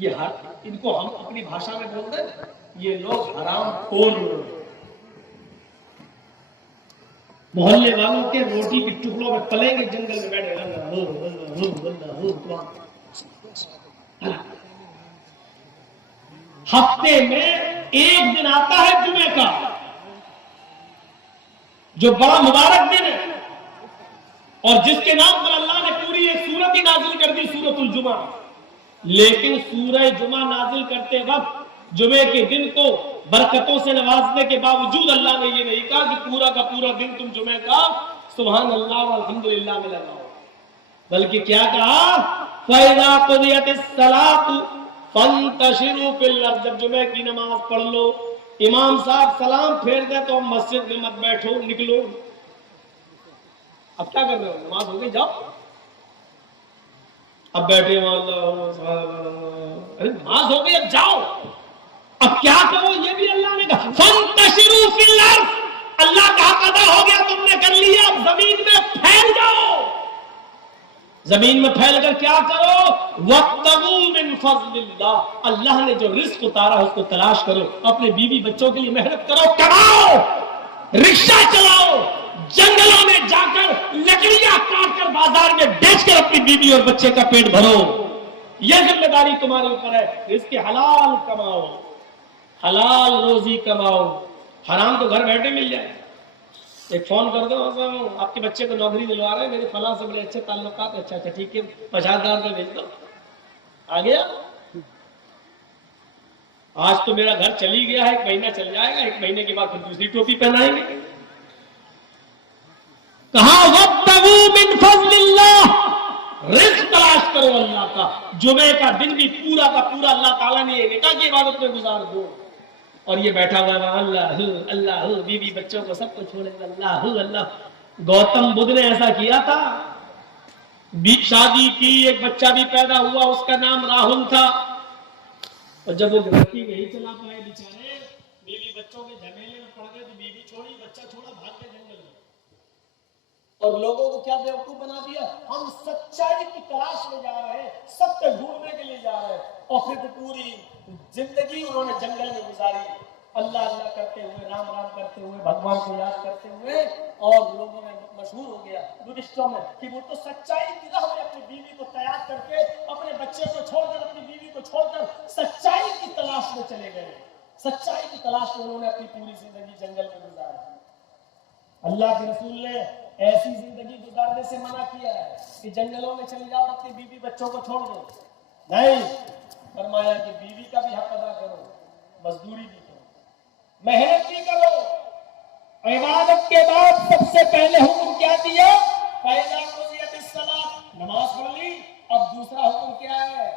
یہ ان کو ہم اپنی بھاشا میں بولتے ہیں یہ لوگ حرام خور لوگ، محلے والوں کے روٹی کے ٹکڑوں میں پلیں گے، جنگل میں بیٹھے ہفتے میں ایک دن آتا ہے جمعے کا جو بڑا مبارک دن ہے، اور جس کے نام پر اللہ نے پوری ایک سورت ہی نازل کر دی، سورت الجمعہ. لیکن سورہ جمعہ نازل کرتے وقت جمعے کے دن کو برکتوں سے نوازنے کے باوجود اللہ نے یہ نہیں کہا کہ پورا کا پورا دن تم جمعے کا سبحان اللہ والحمدللہ میں لگاؤ، بلکہ کیا کہا فَإِذَا قُضِيَتِ الصَّلَاةُ فَانْتَشِرُوا فِي الْأَرْضِ. جب جمعے کی نماز پڑھ لو، امام صاحب سلام پھیر دے تو مسجد میں مت بیٹھو، نکلو. اب کیا کر رہے ہو؟ نماز ہو گئی، جاؤ. اب بیٹھے نماز ہو گئی، اب جاؤ. اب کیا کرو؟ یہ بھی اللہ نے کہا فَانْتَشِرُوا فِي الْأَرْضِ. اللہ کا حق ادا ہو گیا، تم نے کر لیا، اب زمین میں پھیل جاؤ. زمین میں پھیل کر کیا کرو؟ وَابْتَغُوا مِن فَضْلِ اللَّهِ. اللہ نے جو رزق اتارا اس کو تلاش کرو، اپنے بیوی بچوں کے لیے محنت کرو، کماؤ، رکشہ چلاؤ، جنگلوں میں جا کر لکڑیاں کاٹ کر بازار میں بیچ کر اپنی بیوی اور بچے کا پیٹ بھرو. یہ ذمہ داری تمہارے اوپر ہے. رزق حلال کماؤ، حلال روزی کماؤ. حرام تو گھر بیٹھے مل جائے. ایک فون کر دو، آپ کے بچے کو نوکری دلوا رہے ہیں، میرے فلاں سے بڑے اچھے تعلقات. اچھا ٹھیک ہے، 50,000 روپے بھیج دو. آ گیا. آج تو میرا گھر چلی گیا ہے، 1 مہینہ چل جائے گا، 1 مہینے کے بعد پھر دوسری ٹوپی پہنائیں گے. کہاں وَابْتَغُوا مِن فَضْلِ اللَّهِ. رزق تلاش کرو اللہ کا. جمعے کا دن بھی پورا کا پورا اللہ تعالیٰ نے یہ کہا کہ عبادت میں گزار دو. اور یہ بیٹھا ہوا ہے اللہ اللہ، بیوی بچوں کو سب کو چھوڑے اللہ اللہ. گوتم بدھ نے ایسا کیا تھا، شادی کی، ایک بچہ بھی پیدا ہوا، اس کا نام راہل تھا. اور جب وہ گھرکی نہیں چلا پائے بیچارے، بیوی بچوں کے جھمیلے میں پڑ گئے، تو بیوی چھوڑی، بچہ چھوڑا، بھاگ کے جنگل میں. اور لوگوں کو کیا بیوقوف بنا دیا، ہم سچائی کی تلاش میں جا رہے ہیں، سچ ڈھونڈنے کے لیے جا رہے ہیں. اور پھر پوری زندگی انہوں نے جنگل میں گزاری، اللہ اللہ کرتے ہوئے، رام رام کرتے ہوئے، بھگوان کو یاد کرتے ہوئے. اور لوگوں میں مشہور ہو گیا بدھسٹوں میں کہ وہ تو سچائی کی راہ میں اپنی بیوی کو تیار کر کے، اپنے بچے کو چھوڑ کر، اپنی بیوی کو چھوڑ کر سچائی کی تلاش میں چلے گئے. سچائی کی تلاش میں انہوں نے اپنی پوری زندگی جنگل میں گزاری. اللہ کے رسول نے ایسی زندگی گزارنے سے منع کیا ہے کہ جنگلوں میں چلے جاؤ اور اپنی بیوی بچوں کو چھوڑ دو. نہیں، فرمایا کہ بیوی کا بھی حق ادا کرو، مزدوری بھی کرو، محنت بھی کرو. عبادت کے بعد سب سے پہلے حکم کیا دیا؟ فَإِذَا قُضِيَتِ الصَّلَاةُ. نماز پڑھ لی. اب دوسرا حکم کیا ہے؟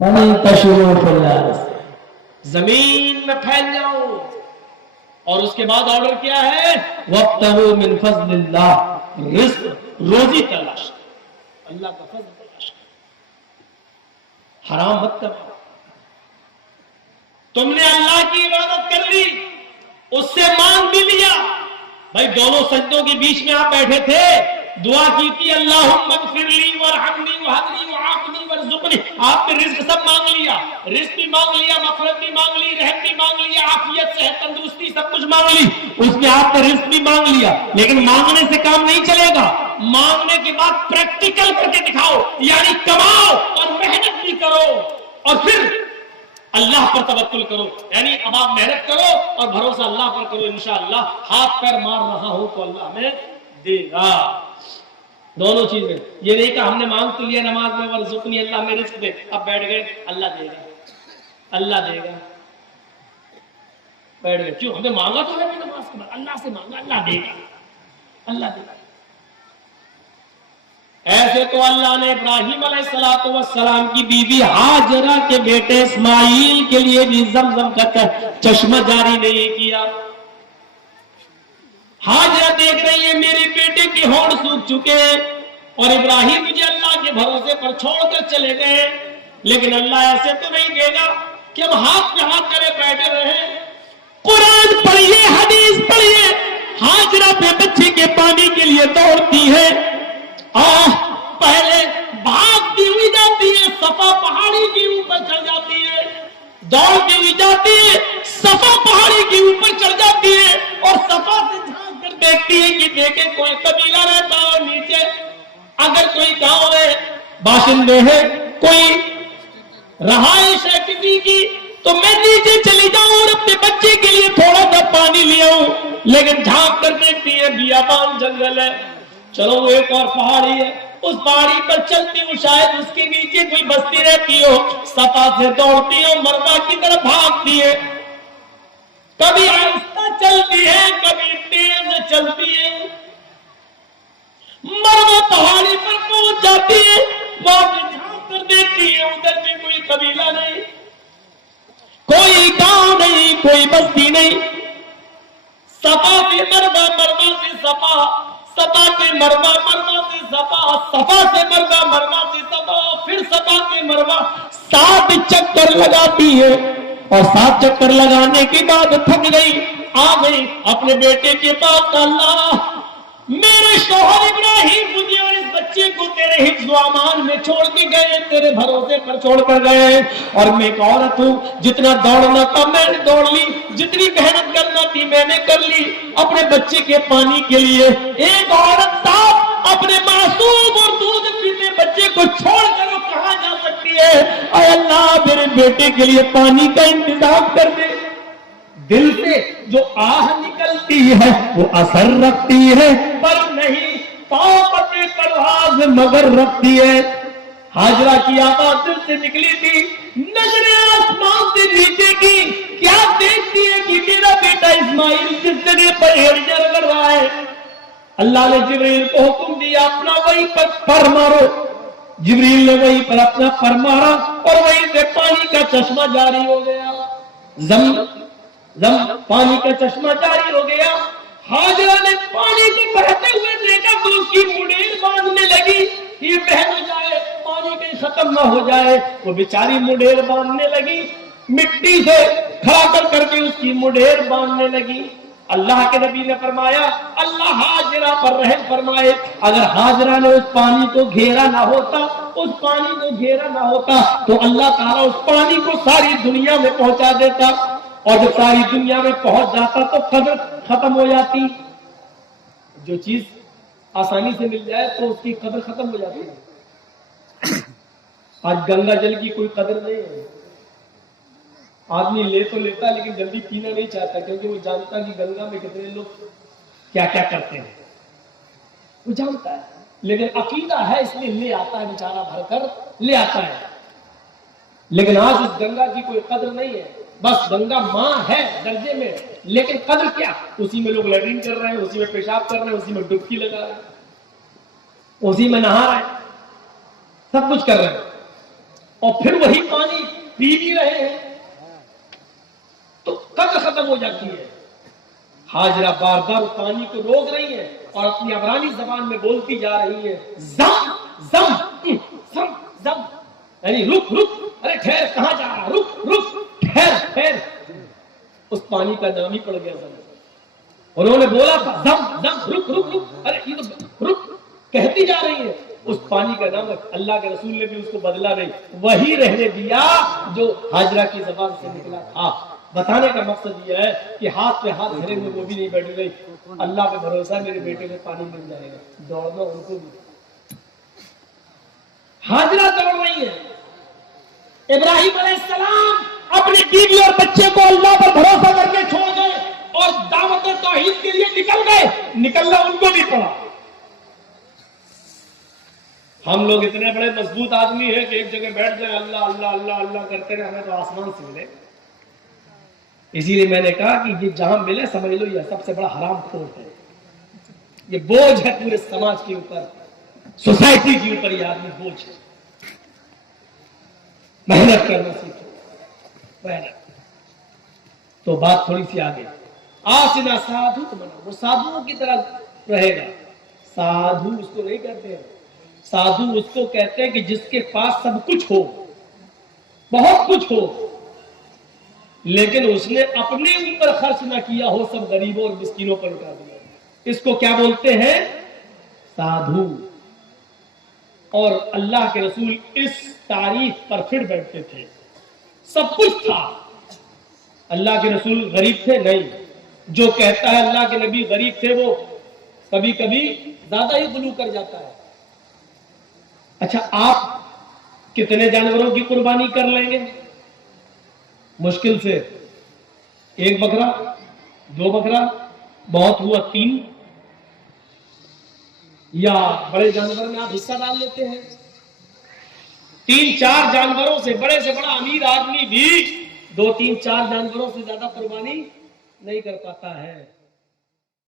فَانْتَشِرُوا فِي الْأَرْضِ. زمین میں پھیل جاؤ. اور اس کے بعد آرڈر کیا ہے؟ وَابْتَغُوا مِن فَضْلِ اللَّهِ. رزق روزی تلاش، اللہ کا فضل تلاش. حرام مت کرو. تم نے اللہ کی عبادت کر لی، اس سے مانگ بھی لیا. بھائی دونوں سجدوں کے بیچ میں آپ بیٹھے تھے، دعا کی تھی اللہم اغفر لی وارحمنی وہدنی وعافنی وارزقنی. آپ نے رزق سب مانگ لیا، رزق بھی مانگ لیا، مغفرت بھی مانگ لی، رحم بھی مانگ لیا، عافیت صحت تندرستی سب کچھ مانگ لی. اس میں آپ نے رزق بھی مانگ لیا، لیکن مانگنے سے کام نہیں چلے گا. مانگنے کے بعد پریکٹیکل کر کے دکھاؤ، یعنی کماؤ اور محنت بھی کرو. اور پھر اللہ پر توکل کرو، یعنی اب آپ محنت کرو اور بھروسہ اللہ پر کرو. انشاءاللہ ہاتھ پیر مار رہا ہو تو اللہ ہمیں دے گا. دونوں چیزیں. یہ نہیں کہ ہم نے مانگ تو لیا نماز میں، ورزقنی اللہ میں رزق دے، اب بیٹھ گئے اللہ دے گا، اللہ دے گا. بیٹھ گئے کیوں؟ ہم نے مانگا تو ہے نماز کے بعد، اللہ سے مانگا، اللہ دے گا، اللہ دے گا. ایسے تو اللہ نے ابراہیم علیہ السلام کی بیوی ہاجرہ کے بیٹے اسماعیل کے لیے بھی زمزم کا چشمہ جاری نہیں کیا. ہاجرہ دیکھ رہی ہے میرے بیٹے کے ہونٹ سوکھ چکے، اور ابراہیم مجھے اللہ کے بھروسے پر چھوڑ کر چلے گئے. لیکن اللہ ایسے تو نہیں دے گا کہ ہم ہاتھ پہ ہاتھ کرے بیٹھے رہے. قرآن پڑھیے، حدیث پڑھیے. ہاجرہ پہ بچے کے پانی کے لیے دوڑتی ہے، پہلے بھاگتی ہوئی جاتی ہے، صفا दौड़ती हुई जाती है, सफा पहाड़ी के ऊपर चढ़ जाती है और सफा से झांक कर देखती है कि देखे कोई कबीला रहता है नीचे, अगर कोई गांव है, बाशिंदे हैं, कोई रहाइश है किसी की, तो मैं नीचे चली जाऊं और अपने बच्चे के लिए थोड़ा सा पानी ले आऊं। लेकिन झांक कर देखती है बियाबान जंगल है, चलो वो एक और पहाड़ी है, उस पहाड़ी पर चलती हूँ, शायद उसके नीचे कोई बस्ती रहती हो। सफा से दौड़ती हो, मरवा की तरफ भागती है, कभी आहिस्ता चलती है, कभी तेज चलती है। मरवा पहाड़ी पर पहुंच जाती है, वहां पे झांक कर देखती है, उधर भी कोई कबीला नहीं, कोई गांव नहीं, कोई बस्ती नहीं। सफा से मरवा, मरवा से सफा, सफा से मरवा, मरवा से सफा, सफा से मरवा, मरवा से सफा, फिर सफा से मरवा, 7 चक्कर लगाती है और 7 चक्कर लगाने के बाद थक गई, आ गई अपने बेटे के पास। अल्लाह, मेरे शौहर इब्राहिम मुझे और इस बच्चे को तेरे हिफ्ज़ व अमान में छोड़ के गए, तेरे भरोसे पर छोड़ कर गए, और मैं एक औरत हूं, जितना दौड़ना था मैंने दौड़ ली, जितनी मेहनत करना थी मैंने कर ली अपने बच्चे के पानी के लिए। एक औरत साहब अपने मासूम और दूध पीते बच्चे को छोड़कर वो कहां जा सकती है? ऐ अल्लाह, मेरे बेटे के लिए पानी का इंतजाम कर दे। दिल से जो आह निकलती है वो असर रखती है, पर नहीं पांव पते परवाज मगर रखती है। हाजरा की आवाज दिल से निकली थी, नजरें आसमान से नीचे की, क्या देखती है कि मेरा बेटा इस्माइल जिस जगह पर हेड़िया कर रहा है, अल्लाह ने जिब्रील को हुक्म दिया अपना वहीं पर पर मारो। जिब्रील ने वहीं पर अपना पर मारा और वहीं से पानी का चश्मा जारी हो गया। जम पानी का चश्मा जारी हो गया। हाजरा ने पानी को बहते हुए देखा तो उसकी मुंडेर बांधने लगी, ये बह न जाए, पानी कहीं खत्म ना हो जाए। वो बेचारी मुंडेर बांधने लगी, मिट्टी से खड़ा कर करके उसकी मुंडेर बांधने लगी। अल्लाह के नबी ने फरमाया, अल्लाह हाजरा पर रहम फरमाए, अगर हाजरा ने उस पानी को घेरा ना होता, उस पानी को घेरा ना होता तो अल्लाह ताला उस पानी को सारी दुनिया में पहुंचा देता, और जब सारी दुनिया में पहुंच जाता तो कदर खत्म हो जाती। जो चीज आसानी से मिल जाए तो उसकी कदर खत्म हो जाती है। आज गंगा जल की कोई कदर नहीं है, आदमी ले तो लेता लेकिन जल्दी पीना नहीं चाहता, क्योंकि वो जानता कि गंगा में कितने लोग क्या क्या करते हैं, वो जानता है। लेकिन अकीदा है इसलिए ले आता है, बेचारा भरकर ले आता है। लेकिन आज उस गंगा की कोई कदर नहीं है, बस गंगा मां है दर्जे में, लेकिन कदर क्या? उसी में लोग लैट्रिन कर रहे हैं, उसी में पेशाब कर रहे हैं, उसी में डुबकी लगा रहे हैं, उसी में नहा रहे हैं, सब कुछ कर रहे हैं, और फिर वही पानी पी भी रहे हैं, तो कदर खत्म हो जाती है। हाजरा बार बार पानी को रोक रही है और अपनी अबरानी जबान में बोलती जा रही है, जम जम जम जम, यानी रुक रुक, अरे ठहर, कहां जा रहा, रुक रुक, ठहर ठहर। उस पानी का नाम ही पड़ गया जम। उन्होंने बोला था जम जम, रुक रुक रुक, अरे ये तो रुक कहती जा रही है। उस पानी का नाम अल्लाह के रसूल ने भी उसको बदला नहीं, वही रहने दिया जो हाजरा की जबान से निकला था। बताने का मकसद यह है कि हाथ पे हाथ धरे हुए वो भी नहीं बैठ गई, अल्लाह पे भरोसा, मेरे बेटे को पानी मिल जाएगा, दौड़ना उनको भी। हाजरा दौड़ रही है, इब्राहिम अलैहिस्सलाम अपनी बीवी और बच्चे को अल्लाह पर भरोसा करके छोड़ गए और दावत तौहीद के लिए निकल गए। निकलना उनको भी पड़ा। हम लोग इतने बड़े मजबूत आदमी हैं कि एक जगह बैठ जाए अल्लाह अल्लाह अल्लाह अल्लाह करते रहे, हमें तो आसमान से मिले। इसीलिए मैंने कहा कि ये जहां मिले समझ लो ये सबसे बड़ा हराम खोर है, ये बोझ है पूरे समाज के ऊपर, सोसाइटी के ऊपर, ये आदमी बोझ है। मेहनत करना सीखो, मेहनत। तो बात थोड़ी सी आगे, आसिना साधु को बना, वो साधुओं की तरह रहेगा। साधु उसको नहीं कहते हैं, साधु उसको कहते हैं कि जिसके पास सब कुछ हो, बहुत कुछ हो, लेकिन उसने अपने ऊपर खर्च ना किया हो, सब गरीबों और मिस्किनों पर लुटा दिया। इसको क्या बोलते हैं? साधु। और अल्लाह के रसूल इस तारीफ पर फिर बैठते थे सब कुछ था। अल्लाह के रसूल गरीब थे? नहीं। जो कहता है अल्लाह के नबी गरीब थे, वो कभी कभी ज्यादा ही गुलू कर जाता है। अच्छा, आप कितने जानवरों की कुर्बानी कर लेंगे? मुश्किल से 1 बकरा, 2 बकरा, बहुत हुआ 3, या बड़े जानवर में आप हिस्सा डाल लेते हैं। 3-4 जानवरों से बड़ा अमीर आदमी भी 2-3-4 जानवरों से ज्यादा कुर्बानी नहीं कर पाता है।